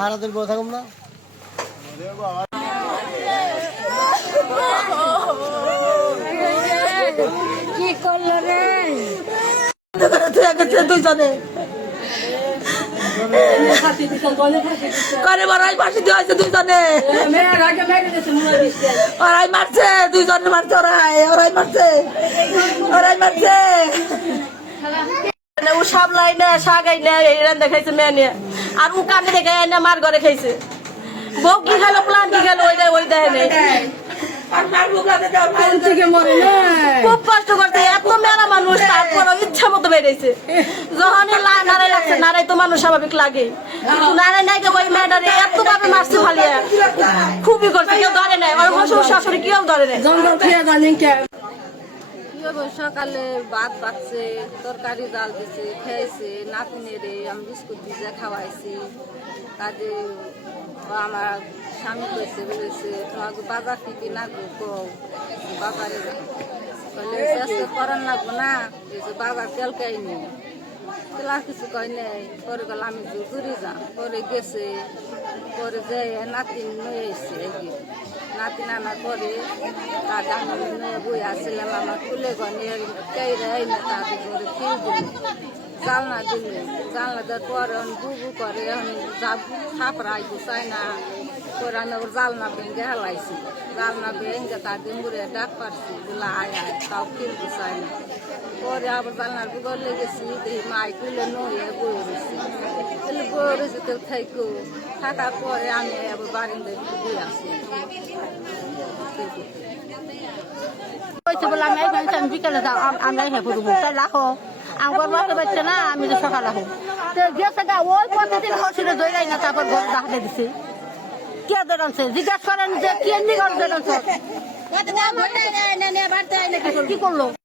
হারাদের বউ থাকুম না কি করলো রে দুজনে করে বড়াই ফাঁসি দেওয়া হয়েছে দুজনে ওরাই মারছে দুজনে মারছে ওরাই মারছে ও সাবলাই না শাগাই না এই রান দেখাইছে মেয়ে নিয়ে আর ও কানে দেখে এনে মার ঘরে খাইছে বউ কি খেলো প্লান কি খেলো ওই দেখে নেই খুব কষ্ট করছে এত মেলা মানুষ তারপর ইচ্ছা মতো বেড়েছে যখন নাড়াই লাগছে নাড়াই তো মানুষ স্বাভাবিক লাগে কিন্তু নাড়াই নাই ওই মেয়েটারে এত ভাবে মারছে ফালিয়া খুবই করছে কেউ ধরে নাই ওর শ্বশুর শাশুড়ি কেউ ধরে নাই সকালে ভাত বাড়ছে তরকারি জাল দিছে খেয়েছে নাতিনেরে আমি বিস্কুট ভিজা খাওয়াইছি কাজে আমার স্বামী কইছে বলেছে তোমাকে বাজার থেকে না বাজারে বলে চেষ্টা করার লাগবো না বাজার তেল খাইনি তেল আর কিছু কয় নেই পরে গেল আমি জুড়ি যা পরে গেছে পরে যে নাতিন নিয়ে এসছে নাতিন আনার পরে তাকে আমি নিয়ে বই আসছিলাম আমার তুলে গনে কেই না তাদের করে ফিল দিল জালনা দিলে জানলা দেওয়ার পরে বুবু করে সাপড়া আইতে চাই না করে আমি ওর জালনা ভেঙে হেলাইছি জালনা ভেঙে তার ডিম্বুরে ডাক পারছি বলে আয় তাও ফিরতে চাই না পরে আবার জালনার বুগর লেগেছি দেখি মাই তুলে নয়ে বই রয়েছি তাহলে বই রয়েছে তো থাকার পরে আমি আবার বারিন্দে বই আসি বলে আমি বিকেলে যাও আমরা হেঁপে দেবো তাই রাখো আমার বাচ্চা বাচ্চা না আমি তো সকাল রাখো গেছে গা ওই প্রতিদিন হসিলে দৌড়াই না তারপর ঘরে ডাকতে দিছি কে দৌড়ানছে জিজ্ঞাসা করেন যে কি এমনি ঘরে দৌড়ানছে কি করলো